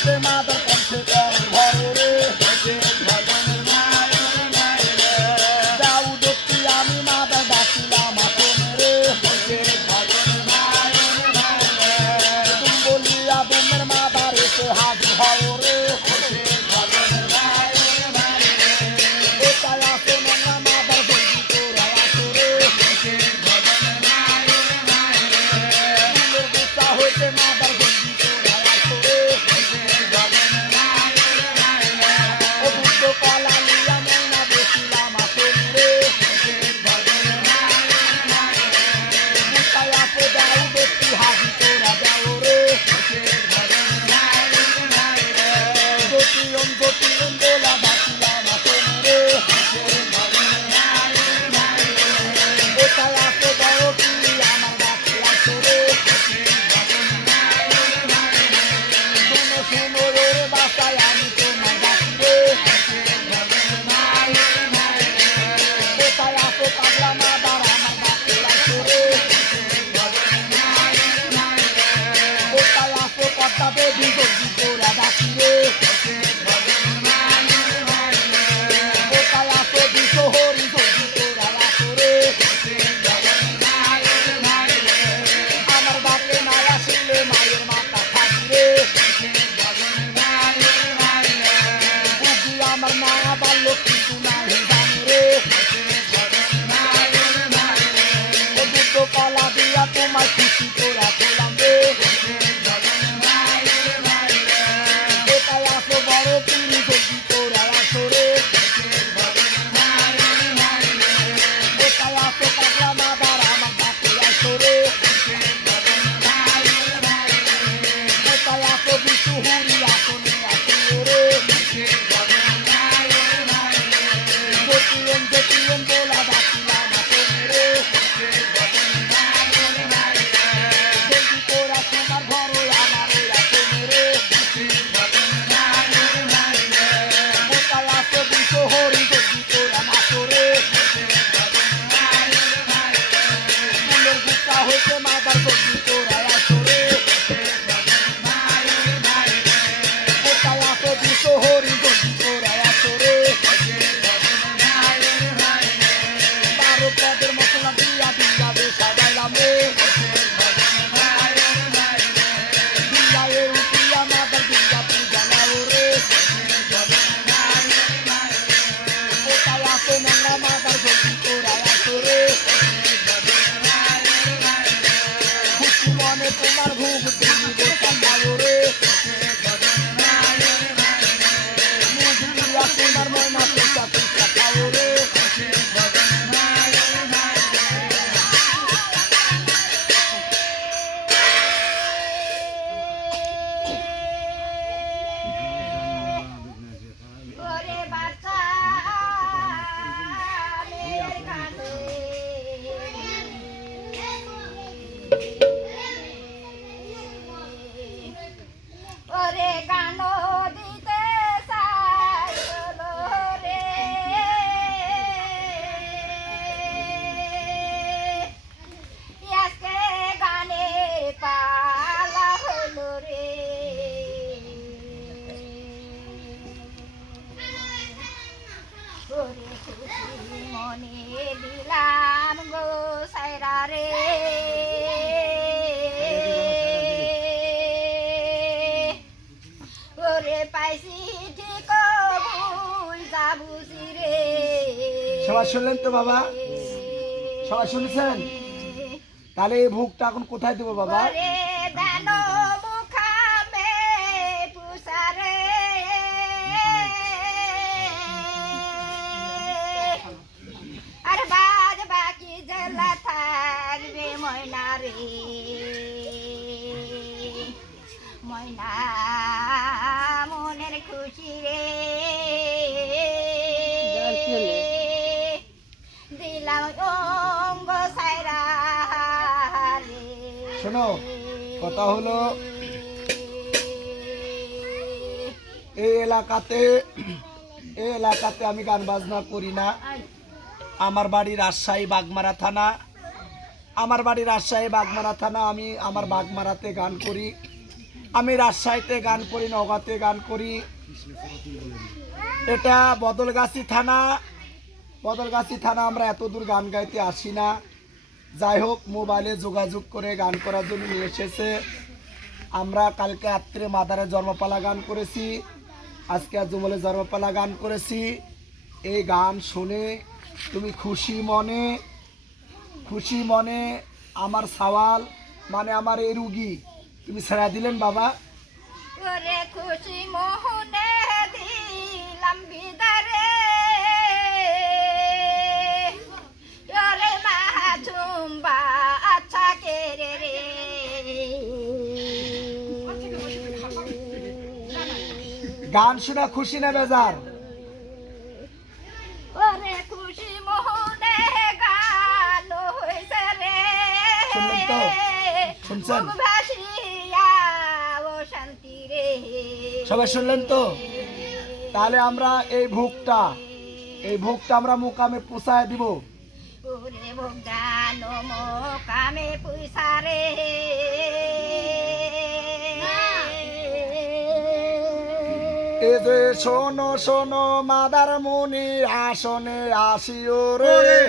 tema আমার ময়না করে খুশি মনে দিলাম গো সাইরা রে। ওরে পাইছি ঠিক বুঝি রে। সবাই শুনলেন তো বাবা? সবাই শুনছেন? তাহলে এই ভোগটা এখন কোথায় দেবো বাবা? রে শোনো কথা হলো, এই এলাকাতে এই এলাকাতে আমি গান বাজনা করি না। আমার বাড়ি রাজশাহী, বাগমারা থানা। আমার বাড়ি রাজশাহী, বাগমারা থানা, আমি আমার বাগমারাতে গান করি। আমি রাজশাহীতে গান করি নগাতে গান করি। এটা বদলগাছি থানা। বদলগাছি থানা আমরা এত দূর গান গাইতে আসি না। যাই হোক, মোবাইলে যোগাযোগ করে গান করার জন্য নিয়ে এসেছে। আমরা কালকে রাত্রে মাদারে জন্মপালা গান করেছি, আজকে জুমলে জন্মপালা গান করেছি। এই গান শুনে তুমি খুশি মনে খুশি মনে আমার সওয়াল মানে আমার এই রুগী। তুমি ছেড়া দিলেন বাবা। খুশি মোহনে গান শোনা খুশি না বেজার? খুশি মোহনে গান হইছে রে? শুনছেন? সবাই শুনলেন তো? তাহলে আমরা এই ভোগটা এই ভোগটা আমরা মুকামে পোষায় দিব। ওরে ভোগান কামে পয়সা রে। যে শোনো শোনো মাদার মুনি আসনে আসিও রে।